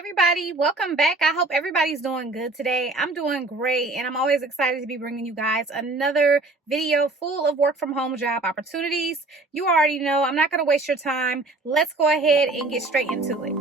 everybody, welcome back. I hope everybody's doing good today. I'm doing great, and I'm always excited to be bringing you guys another video full of work from home job opportunities. You already know I'm not going to waste your time. Let's go ahead and get straight into it.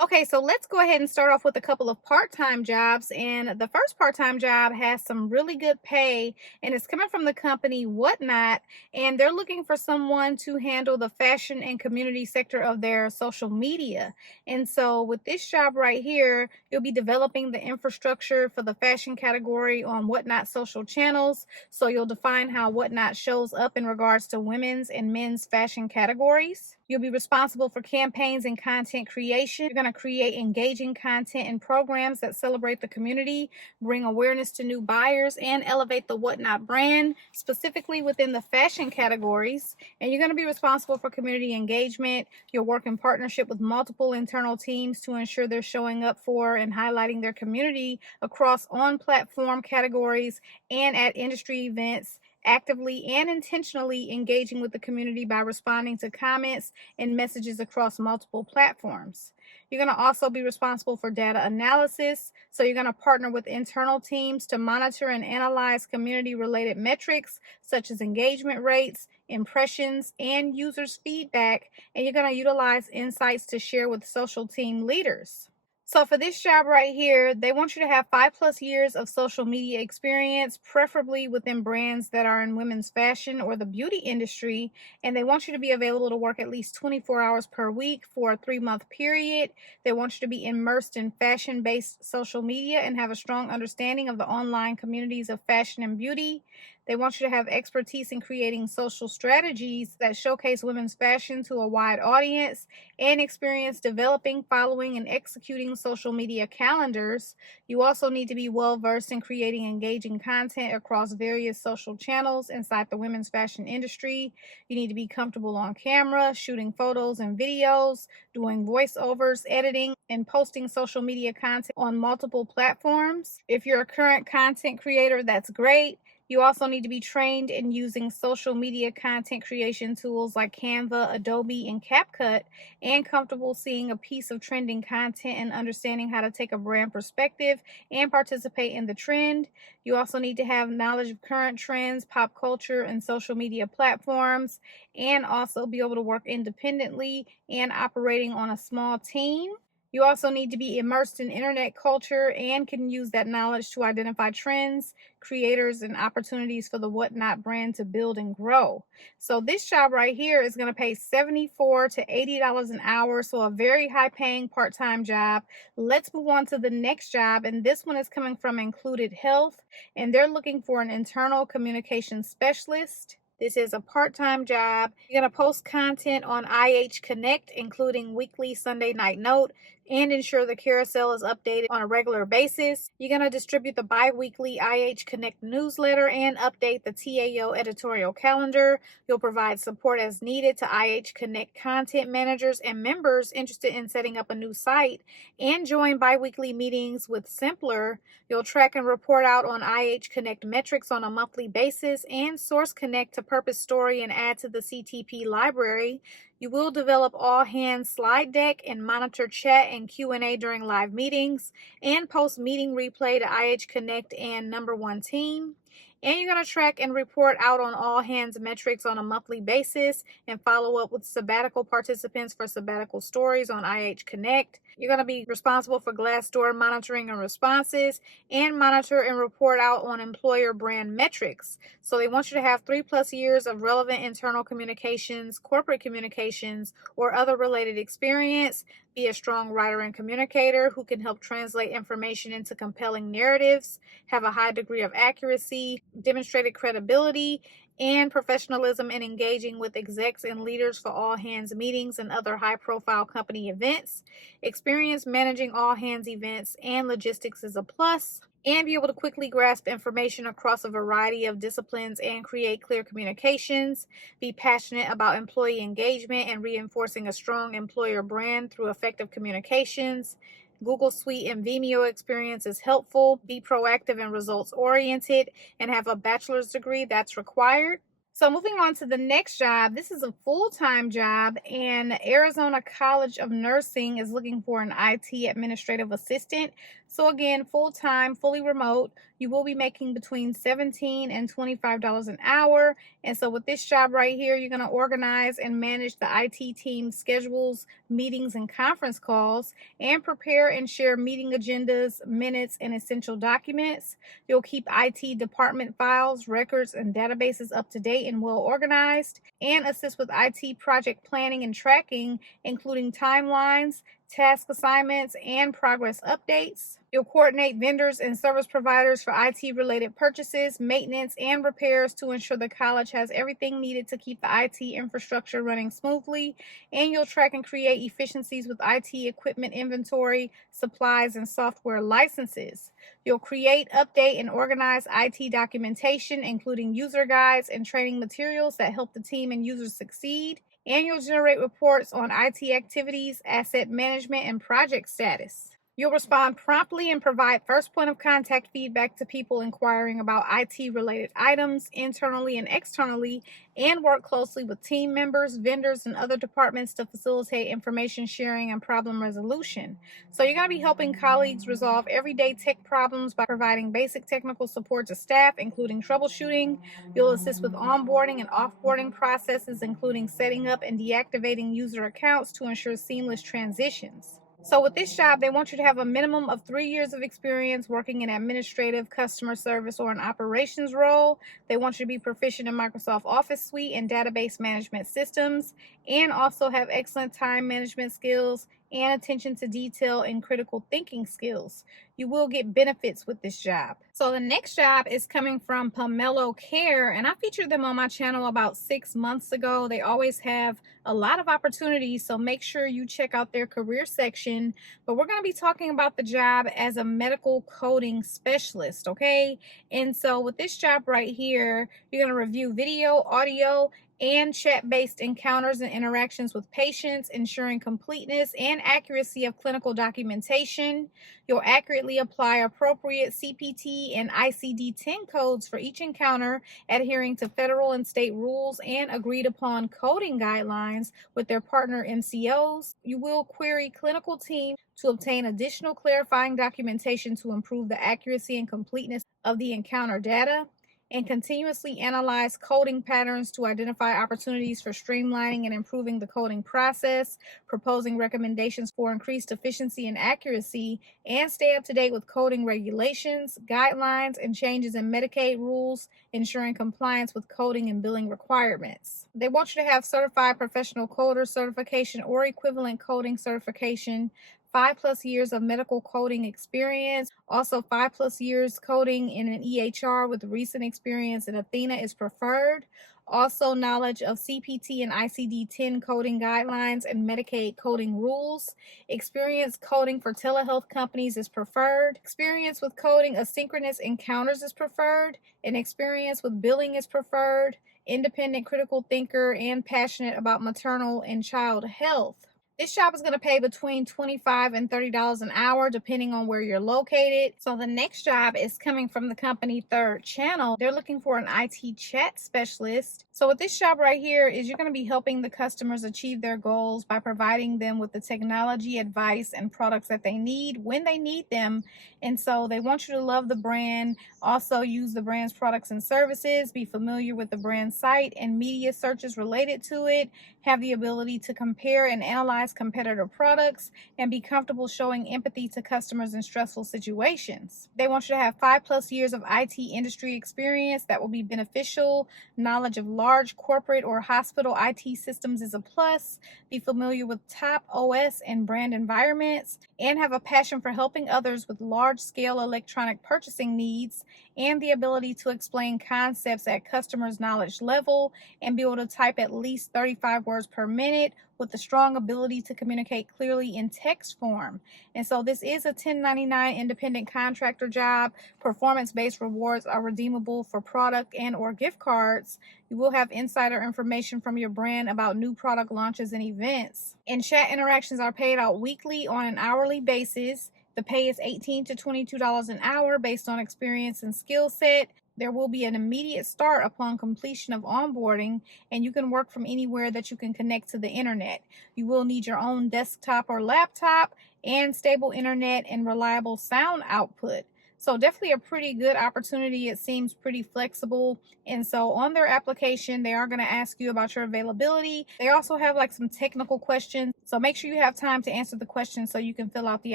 Okay, so let's go ahead and start off with a couple of part-time jobs. And the first part-time job has some really good pay, and it's coming from the company Whatnot. And they're looking for someone to handle the fashion and community sector of their social media. And so with this job right here, you'll be developing the infrastructure for the fashion category on Whatnot social channels. So you'll define how Whatnot shows up in regards to women's and men's fashion categories. You'll be responsible for campaigns and content creation. You're going to create engaging content and programs that celebrate the community, bring awareness to new buyers, and elevate the Whatnot brand, specifically within the fashion categories. And you're going to be responsible for community engagement. You'll work in partnership with multiple internal teams to ensure they're showing up for and highlighting their community across on-platform categories and at industry events, actively and intentionally engaging with the community by responding to comments and messages across multiple platforms. You're going to also be responsible for data analysis. So you're going to partner with internal teams to monitor and analyze community-related metrics such as engagement rates, impressions, and users' feedback. And you're going to utilize insights to share with social team leaders. So for this job right here, they want you to have 5+ years of social media experience, preferably within brands that are in women's fashion or the beauty industry. And they want you to be available to work at least 24 hours per week for a 3-month period. They want you to be immersed in fashion-based social media and have a strong understanding of the online communities of fashion and beauty. They want you to have expertise in creating social strategies that showcase women's fashion to a wide audience and experience developing, following, and executing social media calendars. You also need to be well versed in creating engaging content across various social channels inside the women's fashion industry. You need to be comfortable on camera, shooting photos and videos, doing voiceovers, editing, and posting social media content on multiple platforms. If you're a current content creator, that's great. You also need to be trained in using social media content creation tools like Canva, Adobe, and CapCut, and comfortable seeing a piece of trending content and understanding how to take a brand perspective and participate in the trend. You also need to have knowledge of current trends, pop culture, and social media platforms, and also be able to work independently and operating on a small team. You also need to be immersed in internet culture and can use that knowledge to identify trends, creators, and opportunities for the Whatnot brand to build and grow. So this job right here is going to pay $74 to $80 an hour, so a very high paying part-time job. Let's move on to the next job, and this one is coming from Included Health, and they're looking for an internal communication specialist. This is a part-time job. You're going to post content on IH Connect, including weekly Sunday night note, and ensure the carousel is updated on a regular basis. You're going to distribute the bi-weekly IH Connect newsletter and update the TAO editorial calendar. You'll provide support as needed to IH Connect content managers and members interested in setting up a new site, and join bi-weekly meetings with Simpler. You'll track and report out on IH Connect metrics on a monthly basis and source connect to purpose story and add to the CTP library. You will develop all hands slide deck and monitor chat and Q&A during live meetings, and post meeting replay to IH Connect and number one team. And you're going to track and report out on all hands metrics on a monthly basis and follow up with sabbatical participants for sabbatical stories on IH Connect. You're going to be responsible for Glassdoor monitoring and responses, and monitor and report out on employer brand metrics. So they want you to have 3+ years of relevant internal communications, corporate communications, or other related experience. Be a strong writer and communicator who can help translate information into compelling narratives, have a high degree of accuracy, demonstrated credibility, and professionalism in engaging with execs and leaders for all hands meetings and other high-profile company events. Experience managing all hands events and logistics is a plus. And be able to quickly grasp information across a variety of disciplines and create clear communications. Be passionate about employee engagement and reinforcing a strong employer brand through effective communications. Google Suite and Vimeo experience is helpful. Be proactive and results oriented, and have a bachelor's degree that's required. So moving on to the next job, this is a full-time job, and Arizona College of Nursing is looking for an IT administrative assistant. So again, full-time, fully remote. You will be making between $17 and $25 an hour. And so with this job right here, you're going to organize and manage the IT team schedules, meetings, and conference calls, and prepare and share meeting agendas, minutes, and essential documents. You'll keep IT department files, records, and databases up to date and well organized, and assist with IT project planning and tracking, including timelines, task assignments, and progress updates. You'll coordinate vendors and service providers for IT related purchases, maintenance, and repairs to ensure the college has everything needed to keep the IT infrastructure running smoothly. And you'll track and create efficiencies with IT equipment inventory, supplies, and software licenses. You'll create, update, and organize IT documentation, including user guides and training materials that help the team and users succeed. And you'll generate reports on IT activities, asset management, and project status. You'll respond promptly and provide first point of contact feedback to people inquiring about IT related items internally and externally, and work closely with team members, vendors, and other departments to facilitate information sharing and problem resolution. So you're going to be helping colleagues resolve everyday tech problems by providing basic technical support to staff, including troubleshooting. You'll assist with onboarding and offboarding processes, including setting up and deactivating user accounts to ensure seamless transitions. So with this job, they want you to have a minimum of 3 years of experience working in administrative, customer service, or an operations role. They want you to be proficient in Microsoft Office Suite and database management systems, and also have excellent time management skills and attention to detail and critical thinking skills. You will get benefits with this job. So the next job is coming from Pomelo Care, and I featured them on my channel about 6 months ago. They always have a lot of opportunities, so make sure you check out their career section. But we're going to be talking about the job as a medical coding specialist, okay? And so with this job right here, you're going to review video, audio, and chat-based encounters and interactions with patients, ensuring completeness and accuracy of clinical documentation. You'll accurately apply appropriate CPT and ICD-10 codes for each encounter, adhering to federal and state rules and agreed upon coding guidelines with their partner MCOs. You will query clinical teams to obtain additional clarifying documentation to improve the accuracy and completeness of the encounter data, and continuously analyze coding patterns to identify opportunities for streamlining and improving the coding process, proposing recommendations for increased efficiency and accuracy, and stay up to date with coding regulations, guidelines, and changes in Medicaid rules, ensuring compliance with coding and billing requirements. They want you to have certified professional coder certification or equivalent coding certification, 5+ years of medical coding experience. Also, 5+ years coding in an EHR with recent experience in Athena is preferred. Also, knowledge of CPT and ICD-10 coding guidelines and Medicaid coding rules. Experience coding for telehealth companies is preferred. Experience with coding asynchronous encounters is preferred. And experience with billing is preferred. Independent critical thinker and passionate about maternal and child health. This job is going to pay between $25 and $30 an hour, depending on where you're located. So the next job is coming from the company Third Channel. They're looking for an IT chat specialist. So with this job right here is you're going to be helping the customers achieve their goals by providing them with the technology, advice, and products that they need when they need them. And so they want you to love the brand, also use the brand's products and services, be familiar with the brand site and media searches related to it, have the ability to compare and analyze competitor products, and be comfortable showing empathy to customers in stressful situations. They want you to have 5+ years of IT industry experience that will be beneficial. Knowledge of large corporate or hospital IT systems is a plus. Be familiar with top OS and brand environments, and have a passion for helping others with large-scale electronic purchasing needs, and the ability to explain concepts at customers' knowledge level, and be able to type at least 35 words per minute with a strong ability to communicate clearly in text form. And so this is a 1099 independent contractor job. Performance-based rewards are redeemable for product and or gift cards. You will have insider information from your brand about new product launches and events. And chat interactions are paid out weekly on an hourly basis. The pay is $18 to $22 an hour based on experience and skill set. There will be an immediate start upon completion of onboarding, and you can work from anywhere that you can connect to the internet. You will need your own desktop or laptop and stable internet and reliable sound output. So definitely a pretty good opportunity. It seems pretty flexible. And so on their application, they are going to ask you about your availability. They also have like some technical questions. So make sure you have time to answer the questions so you can fill out the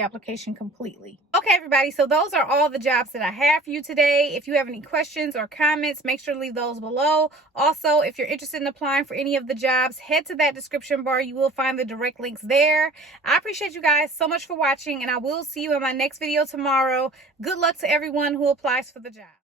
application completely. Okay, everybody. So those are all the jobs that I have for you today. If you have any questions or comments, make sure to leave those below. Also, if you're interested in applying for any of the jobs, head to that description bar. You will find the direct links there. I appreciate you guys so much for watching, and I will see you in my next video tomorrow. Good luck to everyone who applies for the job.